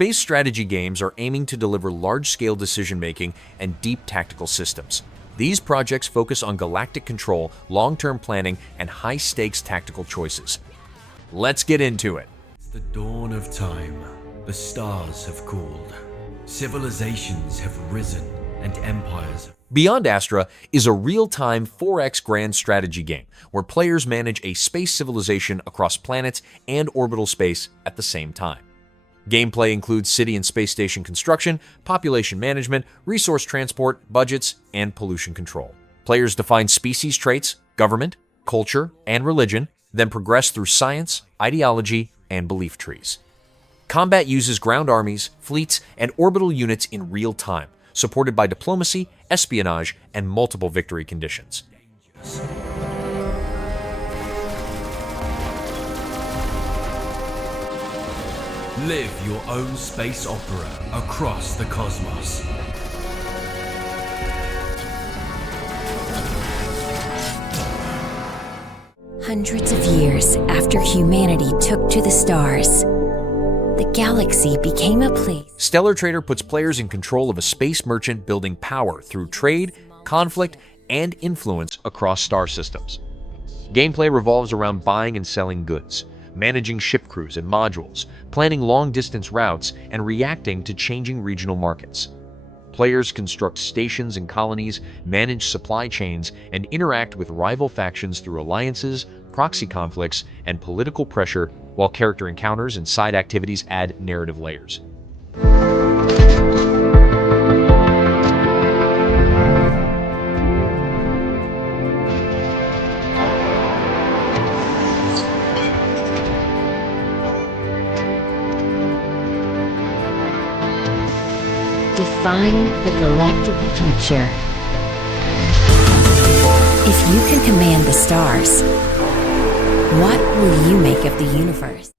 Space strategy games are aiming to deliver large-scale decision-making and deep tactical systems. These projects focus on galactic control, long-term planning, and high-stakes tactical choices. Let's get into it. It's the dawn of time. The stars have cooled. Civilizations have risen, and empires have... Beyond Astra is a real-time 4X grand strategy game where players manage a space civilization across planets and orbital space at the same time. Gameplay includes city and space station construction, population management, resource transport, budgets, and pollution control. Players define species traits, government, culture, and religion, then progress through science, ideology, and belief trees. Combat uses ground armies, fleets, and orbital units in real time, supported by diplomacy, espionage, and multiple victory conditions. Live your own space opera across the cosmos. Hundreds of years after humanity took to the stars, the galaxy became a place. Stellar Trader puts players in control of a space merchant building power through trade, conflict, and influence across star systems. Gameplay revolves around buying and selling goods, managing ship crews and modules, planning long-distance routes, and reacting to changing regional markets. Players construct stations and colonies, manage supply chains, and interact with rival factions through alliances, proxy conflicts, and political pressure, while character encounters and side activities add narrative layers. Define the galactic future. If you can command the stars, what will you make of the universe?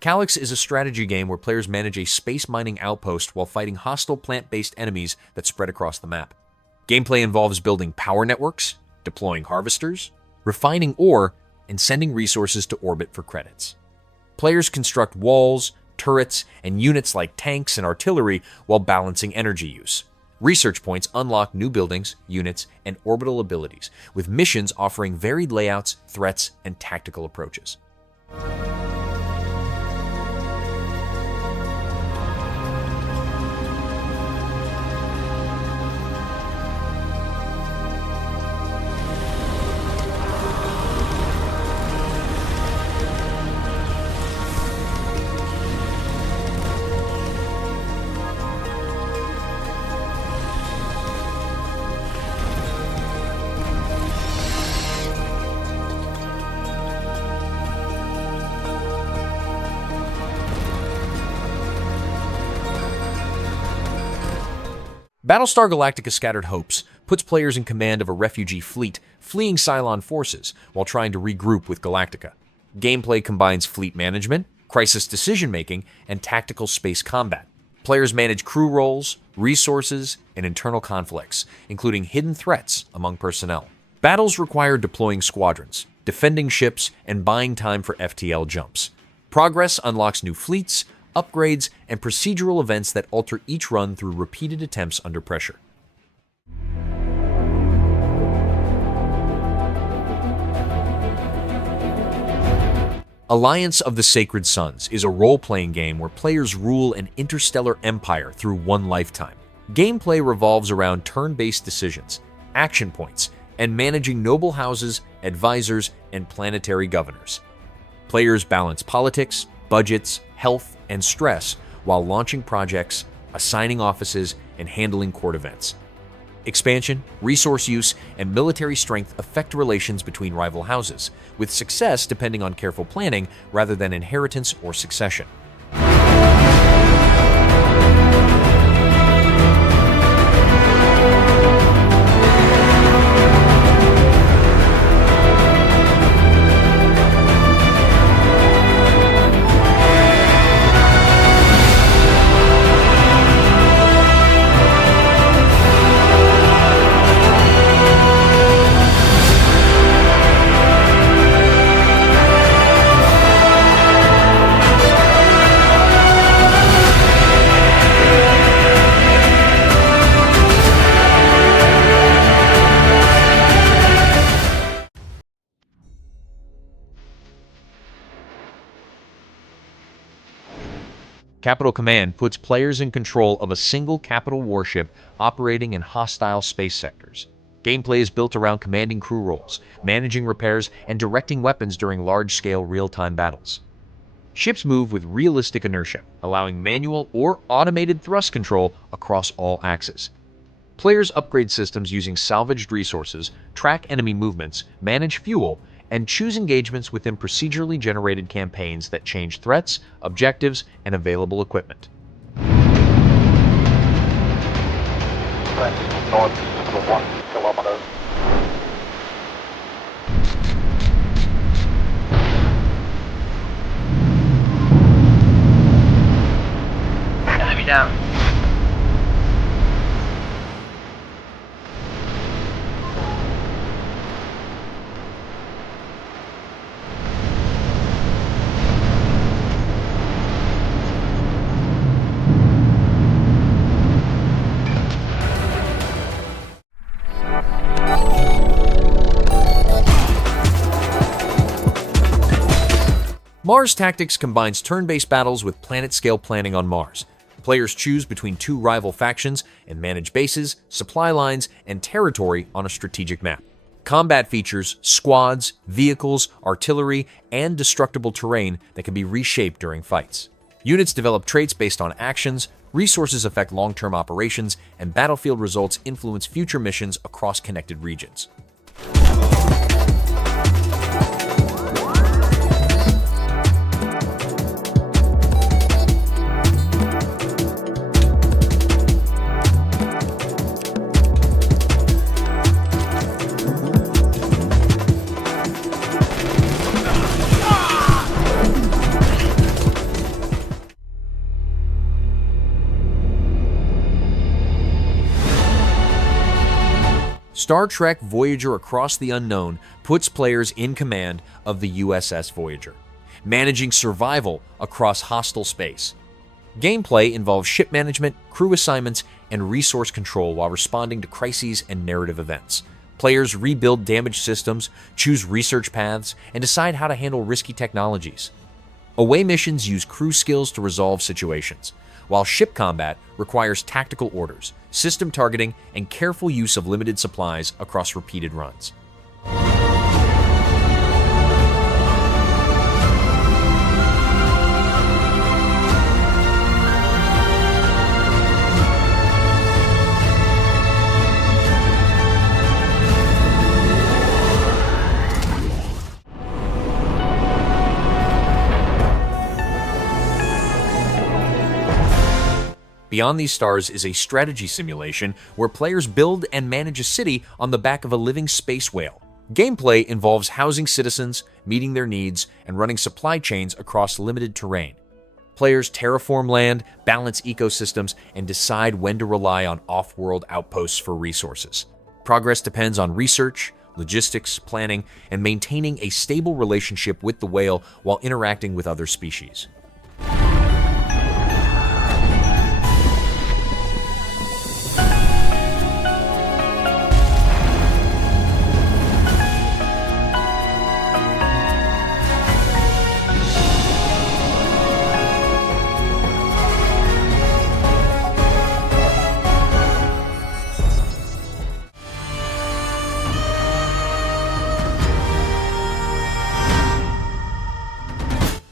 Calyx is a strategy game where players manage a space mining outpost while fighting hostile plant-based enemies that spread across the map. Gameplay involves building power networks, deploying harvesters, refining ore, and sending resources to orbit for credits. Players construct walls, turrets, and units like tanks and artillery while balancing energy use. Research points unlock new buildings, units, and orbital abilities, with missions offering varied layouts, threats, and tactical approaches. Battlestar Galactica Scattered Hopes puts players in command of a refugee fleet fleeing Cylon forces while trying to regroup with Galactica. Gameplay combines fleet management, crisis decision-making, and tactical space combat. Players manage crew roles, resources, and internal conflicts, including hidden threats among personnel. Battles require deploying squadrons, defending ships, and buying time for FTL jumps. Progress unlocks new fleets, upgrades, and procedural events that alter each run through repeated attempts under pressure. Alliance of the Sacred Sons is a role-playing game where players rule an interstellar empire through one lifetime. Gameplay revolves around turn-based decisions, action points, and managing noble houses, advisors, and planetary governors. Players balance politics, budgets, health, and stress while launching projects, assigning offices, and handling court events. Expansion, resource use, and military strength affect relations between rival houses, with success depending on careful planning rather than inheritance or succession. Capital Command puts players in control of a single capital warship operating in hostile space sectors. Gameplay is built around commanding crew roles, managing repairs, and directing weapons during large-scale real-time battles. Ships move with realistic inertia, allowing manual or automated thrust control across all axes. Players upgrade systems using salvaged resources, track enemy movements, manage fuel, and choose engagements within procedurally generated campaigns that change threats, objectives, and available equipment. North for 1 kilometer. Enemy down. Mars Tactics combines turn-based battles with planet-scale planning on Mars. Players choose between two rival factions and manage bases, supply lines, and territory on a strategic map. Combat features squads, vehicles, artillery, and destructible terrain that can be reshaped during fights. Units develop traits based on actions, resources affect long-term operations, and battlefield results influence future missions across connected regions. Star Trek Voyager Across the Unknown puts players in command of the USS Voyager, managing survival across hostile space. Gameplay involves ship management, crew assignments, and resource control while responding to crises and narrative events. Players rebuild damaged systems, choose research paths, and decide how to handle risky technologies. Away missions use crew skills to resolve situations, while ship combat requires tactical orders, system targeting, and careful use of limited supplies across repeated runs. Beyond These Stars is a strategy simulation where players build and manage a city on the back of a living space whale. Gameplay involves housing citizens, meeting their needs, and running supply chains across limited terrain. Players terraform land, balance ecosystems, and decide when to rely on off-world outposts for resources. Progress depends on research, logistics, planning, and maintaining a stable relationship with the whale while interacting with other species.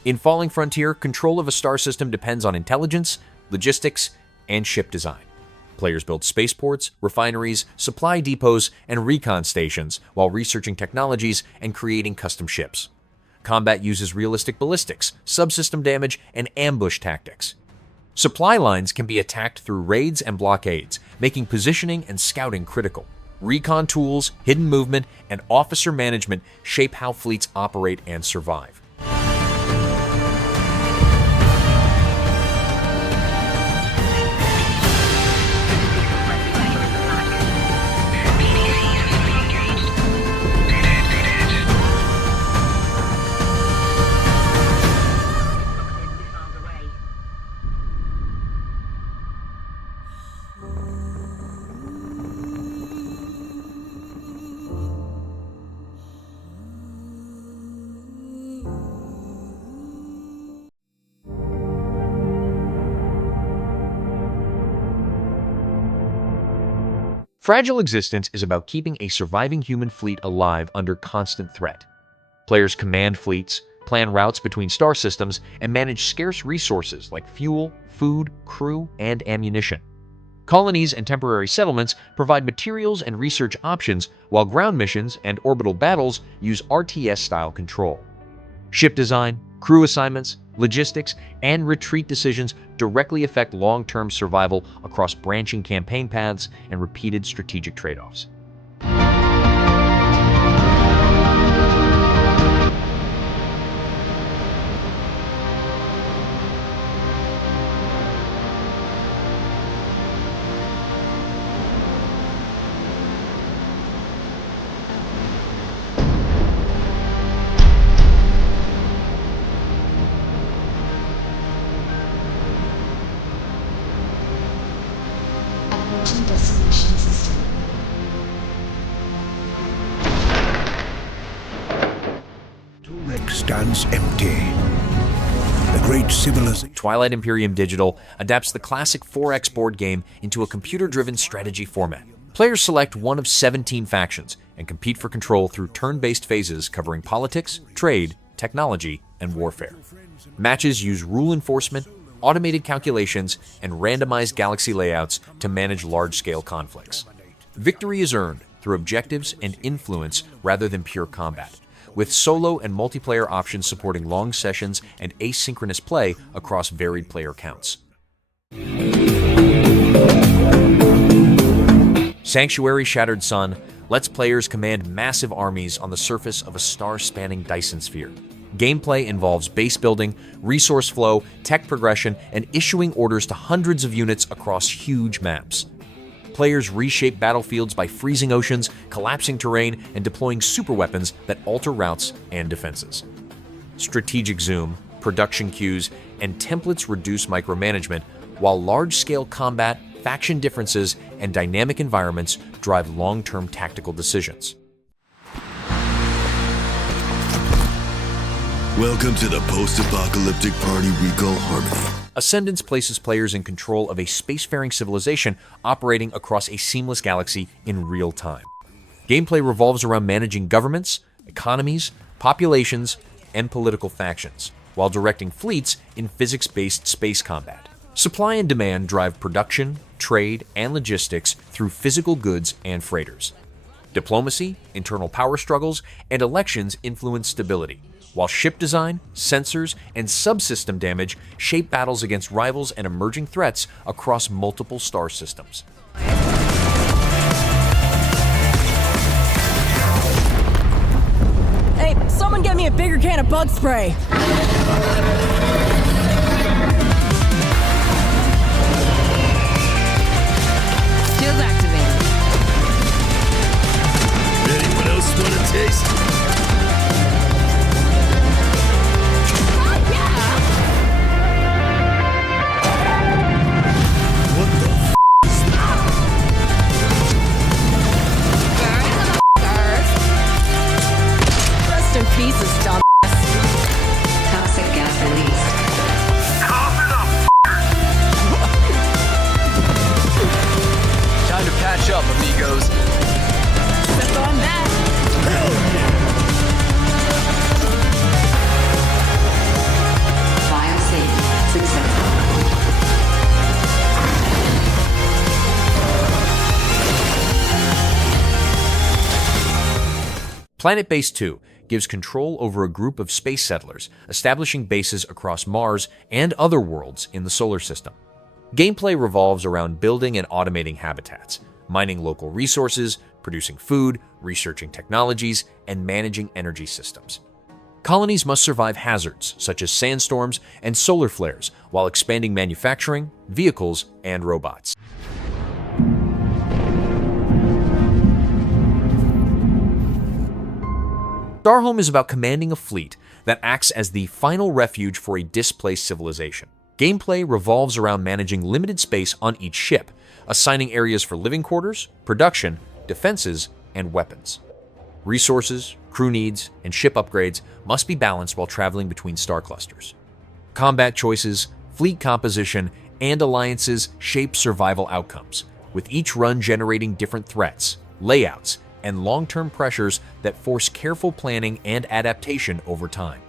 In Falling Frontier, control of a star system depends on intelligence, logistics, and ship design. Players build spaceports, refineries, supply depots, and recon stations while researching technologies and creating custom ships. Combat uses realistic ballistics, subsystem damage, and ambush tactics. Supply lines can be attacked through raids and blockades, making positioning and scouting critical. Recon tools, hidden movement, and officer management shape how fleets operate and survive. Fragile Existence is about keeping a surviving human fleet alive under constant threat. Players command fleets, plan routes between star systems, and manage scarce resources like fuel, food, crew, and ammunition. Colonies and temporary settlements provide materials and research options, while ground missions and orbital battles use RTS-style control. Ship design, crew assignments, logistics, and retreat decisions directly affect long-term survival across branching campaign paths and repeated strategic trade-offs. Destination system. Calyx stands empty. The great civilization. Twilight Imperium Digital adapts the classic 4X board game into a computer-driven strategy format. Players select one of 17 factions and compete for control through turn-based phases covering politics, trade, technology, and warfare. Matches use rule enforcement, automated calculations, and randomized galaxy layouts to manage large-scale conflicts. Victory is earned through objectives and influence rather than pure combat, with solo and multiplayer options supporting long sessions and asynchronous play across varied player counts. Sanctuary Shattered Sun lets players command massive armies on the surface of a star-spanning Dyson sphere. Gameplay involves base building, resource flow, tech progression, and issuing orders to hundreds of units across huge maps. Players reshape battlefields by freezing oceans, collapsing terrain, and deploying superweapons that alter routes and defenses. Strategic zoom, production queues, and templates reduce micromanagement, while large-scale combat, faction differences, and dynamic environments drive long-term tactical decisions. Welcome to the post-apocalyptic party we call Harmony. Ascendance places players in control of a spacefaring civilization operating across a seamless galaxy in real time. Gameplay revolves around managing governments, economies, populations, and political factions, while directing fleets in physics-based space combat. Supply and demand drive production, trade, and logistics through physical goods and freighters. Diplomacy, internal power struggles, and elections influence stability, while ship design, sensors, and subsystem damage shape battles against rivals and emerging threats across multiple star systems. Hey, someone get me a bigger can of bug spray! Skills activated. Anyone else want a taste? Rest in pieces, dumbass. Toxic gas released. Time to patch up, amigos. Step on that. Biosafety successful. Planetbase 2 gives control over a group of space settlers, establishing bases across Mars and other worlds in the solar system. Gameplay revolves around building and automating habitats, mining local resources, producing food, researching technologies, and managing energy systems. Colonies must survive hazards such as sandstorms and solar flares while expanding manufacturing, vehicles, and robots. STARHOME is about commanding a fleet that acts as the final refuge for a displaced civilization. Gameplay revolves around managing limited space on each ship, assigning areas for living quarters, production, defenses, and weapons. Resources, crew needs, and ship upgrades must be balanced while traveling between star clusters. Combat choices, fleet composition, and alliances shape survival outcomes, with each run generating different threats, layouts, and long-term pressures that force careful planning and adaptation over time.